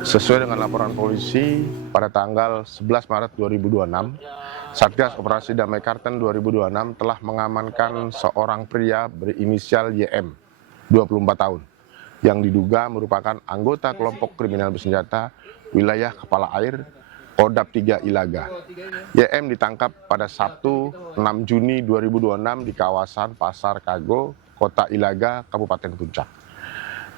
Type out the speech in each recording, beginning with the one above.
Sesuai dengan laporan polisi, pada tanggal 11 Maret 2026, Satgas Operasi Damai Karten 2026 telah mengamankan seorang pria berinisial YM, 24 tahun, yang diduga merupakan anggota kelompok kriminal bersenjata wilayah Kepala Air, Kodap 3 Ilaga. YM ditangkap pada Sabtu 6 Juni 2026 di kawasan Pasar Kago, Kota Ilaga, Kabupaten Puncak.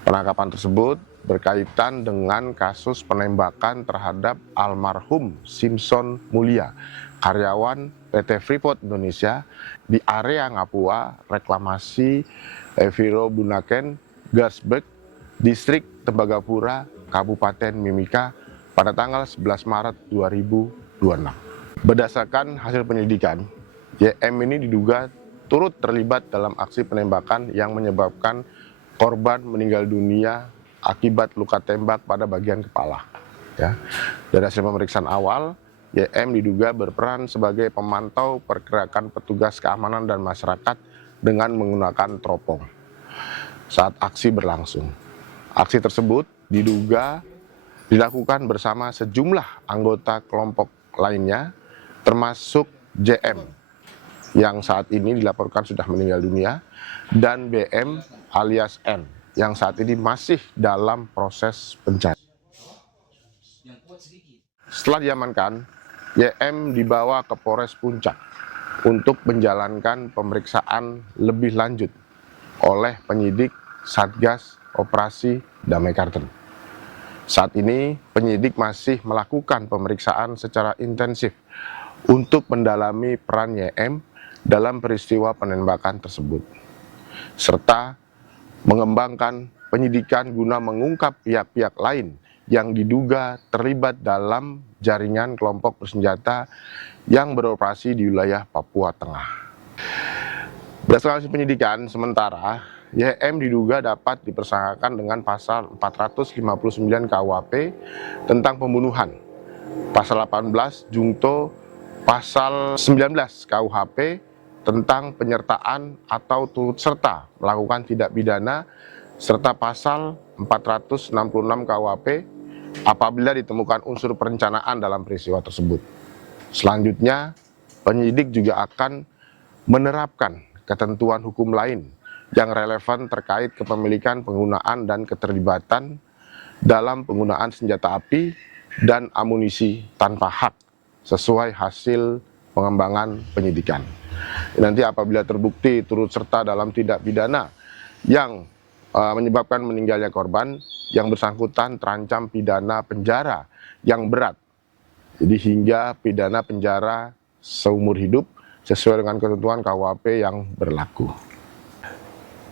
Penangkapan tersebut berkaitan dengan kasus penembakan terhadap almarhum Simpson Mulia, karyawan PT Freeport Indonesia di area Ngapua, reklamasi Viro Bunaken, Gasberg, Distrik Tembagapura, Kabupaten Mimika pada tanggal 11 Maret 2026. Berdasarkan hasil penyidikan, YM ini diduga turut terlibat dalam aksi penembakan yang menyebabkan korban meninggal dunia akibat luka tembak pada bagian kepala. Ya. Dari hasil pemeriksaan awal, YM diduga berperan sebagai pemantau pergerakan petugas keamanan dan masyarakat dengan menggunakan teropong saat aksi berlangsung. Aksi tersebut diduga dilakukan bersama sejumlah anggota kelompok lainnya, termasuk JM yang saat ini dilaporkan sudah meninggal dunia, dan BM alias M yang saat ini masih dalam proses pencarian. Setelah diamankan, YM dibawa ke Polres Puncak untuk menjalankan pemeriksaan lebih lanjut oleh penyidik Satgas Operasi Damai Karten. Saat ini penyidik masih melakukan pemeriksaan secara intensif untuk mendalami peran YM dalam peristiwa penembakan tersebut, serta mengembangkan penyidikan guna mengungkap pihak-pihak lain yang diduga terlibat dalam jaringan kelompok bersenjata yang beroperasi di wilayah Papua Tengah. Berdasarkan hasil penyidikan sementara, YM diduga dapat dipersangkakan dengan pasal 459 KUHP tentang pembunuhan, pasal 18 Jungto, pasal 19 KUHP tentang penyertaan atau turut serta melakukan tindak pidana, serta pasal 466 KUHP apabila ditemukan unsur perencanaan dalam peristiwa tersebut. Selanjutnya, penyidik juga akan menerapkan ketentuan hukum lain yang relevan terkait kepemilikan, penggunaan, dan keterlibatan dalam penggunaan senjata api dan amunisi tanpa hak sesuai hasil pengembangan penyidikan. Nanti apabila terbukti turut serta dalam tindak pidana yang menyebabkan meninggalnya korban, yang bersangkutan terancam pidana penjara yang berat, jadi hingga pidana penjara seumur hidup sesuai dengan ketentuan KUHP yang berlaku.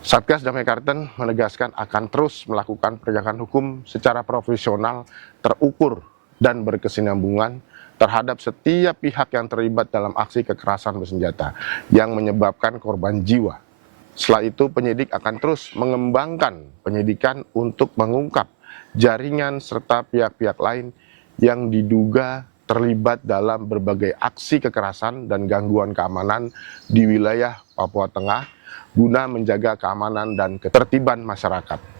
Satgas Damai Karten menegaskan akan terus melakukan penegakan hukum secara profesional, terukur, dan berkesinambungan terhadap setiap pihak yang terlibat dalam aksi kekerasan bersenjata yang menyebabkan korban jiwa. Setelah itu, penyidik akan terus mengembangkan penyidikan untuk mengungkap jaringan serta pihak-pihak lain yang diduga terlibat dalam berbagai aksi kekerasan dan gangguan keamanan di wilayah Papua Tengah guna menjaga keamanan dan ketertiban masyarakat.